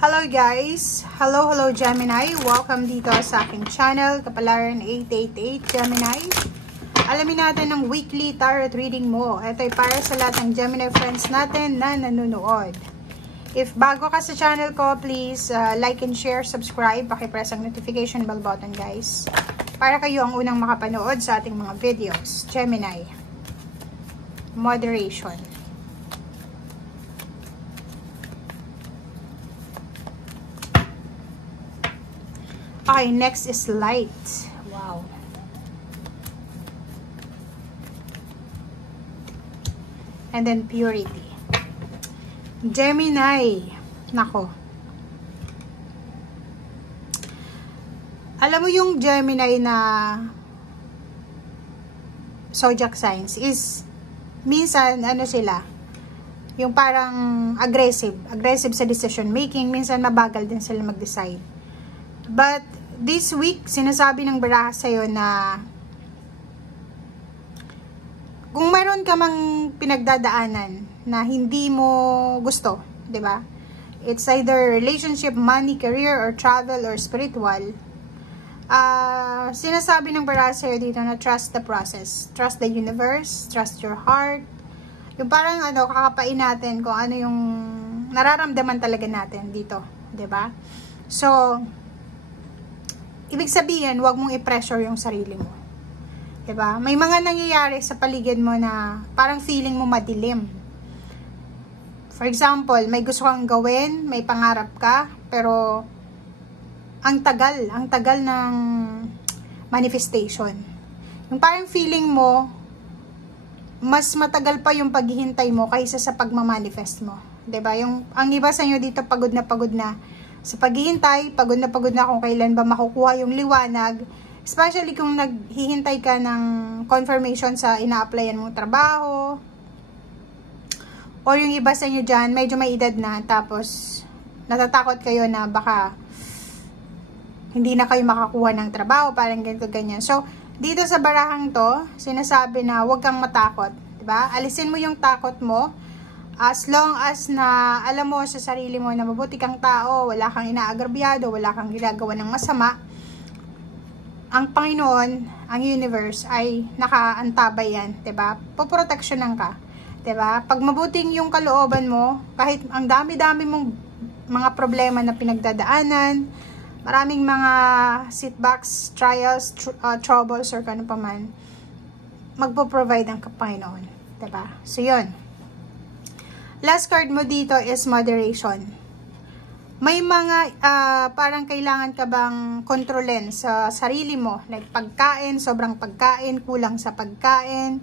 Hello guys! Hello Gemini! Welcome dito sa aking channel, Kapalaran 888 Gemini. Alamin natin ang weekly tarot reading mo. Ito ay para sa lahat ng Gemini friends natin na nanonood. If bago ka sa channel ko, please like and share, subscribe, pakipress ang notification bell button guys. Para kayo ang unang makapanood sa ating mga videos. Gemini. Moderation. Okay, next is light. Wow. And then purity. Gemini. Nako. Alam mo yung Gemini na zodiac signs is minsan ano sila, yung parang aggressive sa decision making, minsan mabagal din sila mag-decide. But this week, sinasabi ng baraha sa'yo na kung mayroon ka mang pinagdadaanan na hindi mo gusto, di ba? It's either relationship, money, career, or travel, or spiritual. Sinasabi ng baraha sa'yo dito na trust the process. Trust the universe, trust your heart. Yung parang ano, kakapain natin kung ano yung nararamdaman talaga natin dito, di ba? So, ibig sabihin, huwag mong i-pressure yung sarili mo. Diba? May mga nangyayari sa paligid mo na parang feeling mo madilim. For example, may gusto kang gawin, may pangarap ka, pero ang tagal ng manifestation. Yung parang feeling mo, mas matagal pa yung paghihintay mo kaysa sa pagmamanifest mo. Diba? Ang iba sa inyo dito pagod na sa paghihintay, pagod na kung kailan ba makukuha yung liwanag, especially kung naghihintay ka ng confirmation sa ina-applyan mong trabaho, or yung iba sa inyo dyan, medyo may edad na, tapos natatakot kayo na baka hindi na kayo makakuha ng trabaho, parang ganito, ganyan. So, dito sa barahang to, sinasabi na huwag kang matakot, diba? Alisin mo yung takot mo. As long as na alam mo sa sarili mo na mabuti kang tao, wala kang inaagrabyado, wala kang ginagawa ng masama, ang Panginoon, ang universe ay nakaantabay yan, 'di ba? Poproteksyonan ka, 'di ba? Pag mabuting yung kalooban mo, kahit ang dami-dami mong mga problema na pinagdadaanan, maraming mga setbacks, trials, troubles or kano pa man, magpo-provide ang Panginoon, 'di ba? So 'yun. Last card mo dito is moderation. May mga parang kailangan ka bang kontrolin sa sarili mo. Like pagkain, sobrang pagkain, kulang sa pagkain.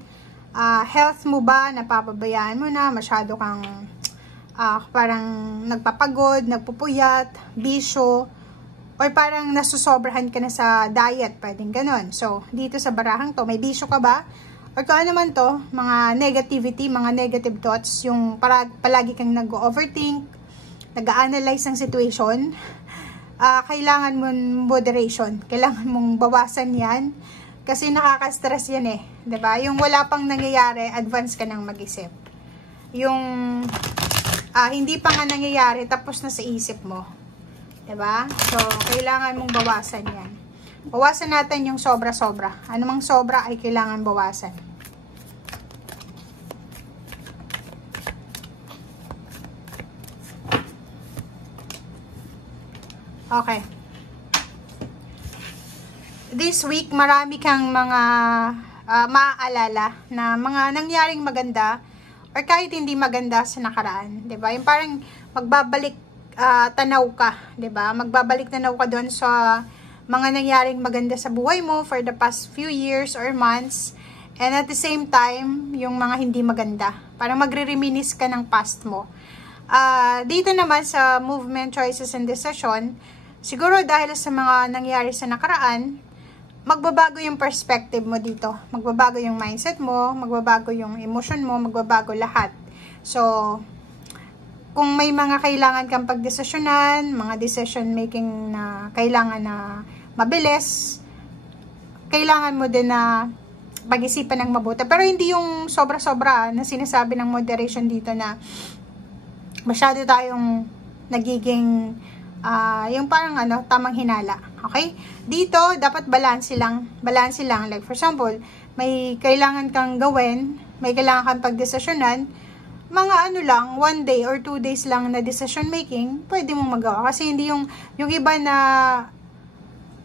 Health mo ba, napapabayaan mo na, masyado kang parang nagpapagod, nagpupuyat, bisyo, or parang nasusobrahan ka na sa diet, pwedeng ganun. So, dito sa barahang to, may bisyo ka ba? Or kung ano man to, mga negativity, mga negative thoughts, yung palagi kang nag-overthink, nag-analyze ng situation, kailangan mong moderation. Kailangan mong bawasan yan. Kasi nakaka-stress yan eh. 'Di ba? Yung wala pang nangyayari, advance ka nang mag-isip. Yung hindi pa nga nangyayari, tapos na sa isip mo. 'Di ba? So, kailangan mong bawasan yan. Bawasan natin yung sobra-sobra. Anumang sobra ay kailangan bawasan. Okay. This week, marami kang mga maaalala na mga nangyaring maganda or kahit hindi maganda sa nakaraan. 'Di ba? Yung parang magbabalik tanaw ka. 'Di ba? Magbabalik tanaw ka doon sa mga nangyaring maganda sa buhay mo for the past few years or months. And at the same time, yung mga hindi maganda. Parang magre-reminisce ka ng past mo. Dito naman sa movement, choices, and decision, siguro dahil sa mga nangyari sa nakaraan, magbabago yung perspective mo dito. Magbabago yung mindset mo, magbabago yung emotion mo, magbabago lahat. So, kung may mga kailangan kang pagdesisyonan, mga decision making na kailangan na mabilis, kailangan mo din na pag-isipan ng mabuti. Pero hindi yung sobra-sobra na sinasabi ng moderation dito na masyado tayong nagiging yung parang tamang hinala. Okay? Dito, dapat balance lang. Balance lang. Like, for example, may kailangan kang gawin, may kailangan kang pagdesisyonan, mga lang, 1 day or 2 days lang na decision making, pwede mong magawa. Kasi hindi yung iba na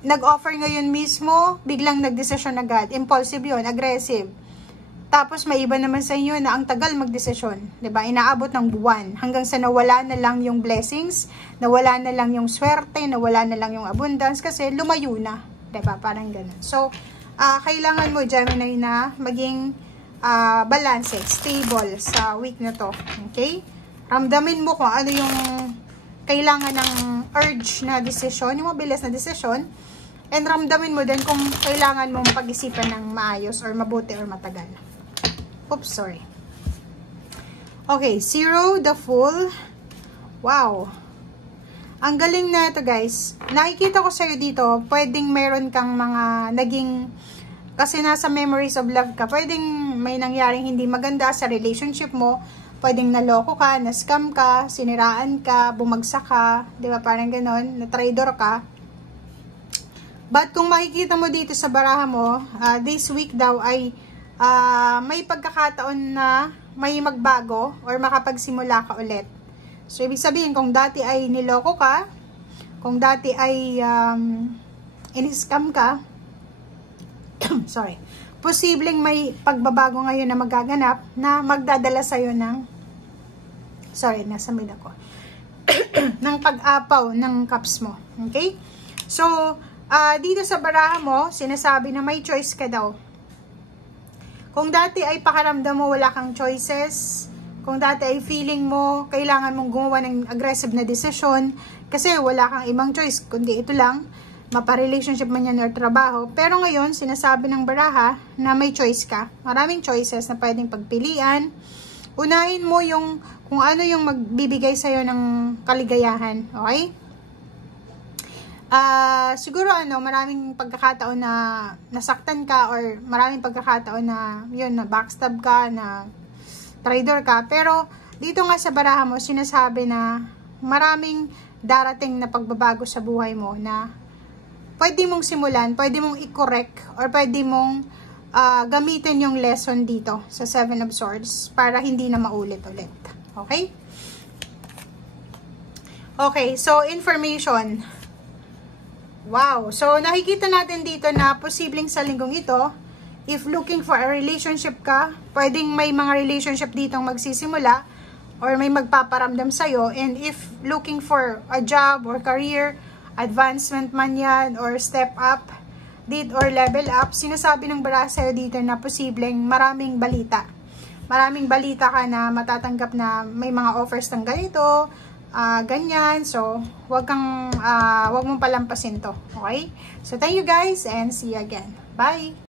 nag-offer ngayon mismo, biglang nagdesisyon agad. Impulsive yun, aggressive. Tapos may iba naman sa inyo na ang tagal magdesisyon. 'Di ba? Inaabot ng buwan hanggang sa nawala na lang yung blessings, nawala na lang yung swerte, nawala na lang yung abundance kasi lumayo na. 'Di ba? Parang gano'n. So, kailangan mo, Gemini, na maging balance, stable sa week na to. Okay? Ramdamin mo kung ano yung kailangan ng urge na desisyon, yung mabilis na desisyon, and ramdamin mo din kung kailangan mong pag-isipan ng maayos or mabuti or matagal. Oops, sorry. Okay, 0, the Fool. Wow. Ang galing na ito, guys. Nakikita ko sa'yo dito, pwedeng meron kang mga naging, kasi nasa memories of love ka, pwedeng may nangyaring hindi maganda sa relationship mo, pwedeng naloko ka, na-scam ka, siniraan ka, bumagsak ka, di ba, parang ganon, na-traidor ka. But kung makikita mo dito sa baraha mo, this week daw ay may pagkakataon na may magbago or makapagsimula ka ulit. So, ibig sabihin, kung dati ay niloko ka, kung dati ay in-scam ka, sorry, posibleng may pagbabago ngayon na magaganap na magdadala sa'yo ng, sorry, nasa mid ako, ng pag-apaw ng cups mo. Okay? So, dito sa baraha mo, sinasabi na may choice ka daw. Kung dati ay pakaramdam mo wala kang choices, kung dati ay feeling mo kailangan mong gumawa ng aggressive na desisyon kasi wala kang ibang choice kundi ito lang, mapa-relationship man yan or trabaho. Pero ngayon, sinasabi ng baraha na may choice ka. Maraming choices na pwedeng pagpilian. Unahin mo yung kung ano yung magbibigay sa'yo ng kaligayahan. Okay? Siguro maraming pagkakataon na nasaktan ka or maraming pagkakataon na yun, na backstab ka, na traitor ka. Pero dito nga sa baraha mo, sinasabi na maraming darating na pagbabago sa buhay mo na pwede mong simulan, pwede mong i-correct or pwede mong gamitin yung lesson dito sa 7 of Swords para hindi na maulit-ulit. Okay? Okay, so information. Wow! So, nakikita natin dito na posibleng sa linggong ito, if looking for a relationship ka, pwedeng may mga relationship ditong magsisimula or may magpaparamdam sa'yo. And if looking for a job or career, advancement man yan, or step up, or level up, sinasabi ng baraha sa'yo dito na posibleng maraming balita. Maraming balita ka na matatanggap na may mga offers ng ganito, ganyan. So, wag mong palampasin to. Okay? So, thank you guys and see you again. Bye!